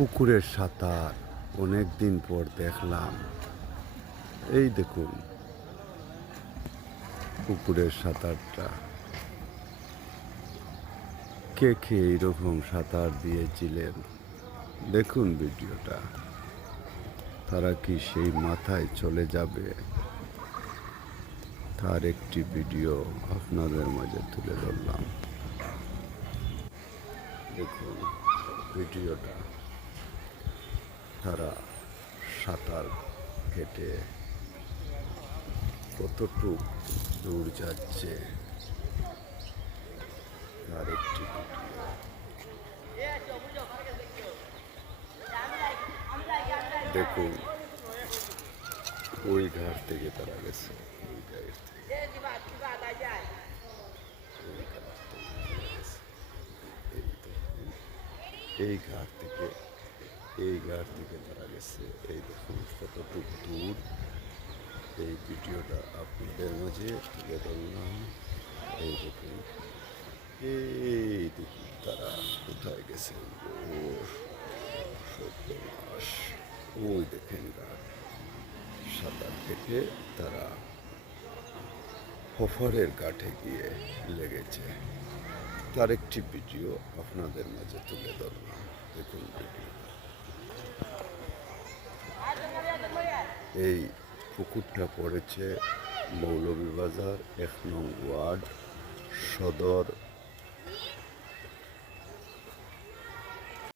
পুকুরের সাঁতার অনেক দিন পর দেখলাম। এই দেখুন পুকুরের সাঁতারটা, কে কে এইরকম সাঁতার দিয়েছিলেন দেখুন ভিডিওটা। তারা কি সেই মাথায় চলে যাবে? তার একটি ভিডিও আপনাদের মাঝে তুলে ধরলাম। দেখুন ভিডিওটা, তারা সাঁতার কেটে কতটুকু দূর যাচ্ছে তার একটি ভিডিও। দেখুন ওই ঘাট থেকে তারা গেছে, ওই ঘাট থেকে, এই ঘাট থেকে, এই ঘাট থেকে তারা গেছে। এই দেখুন কতটুকু দূর। এই ভিডিওটা আপনাদের মাঝে তুলে ধরলাম। এই দেখুন, এই দেখুন তারা কোথায় গেছে। ও সর্বনাশ! ওই দেখেন ঘাট, সাঁতার কেটে তারা হফারের ঘাটে গিয়ে লেগেছে। তার একটি ভিডিও আপনাদের মাঝে তুলে ধরলাম। দেখুন ভিডিও। এই পুকুরটা পড়েছে মৌলভীবাজার 1 নং ওয়ার্ড, সদর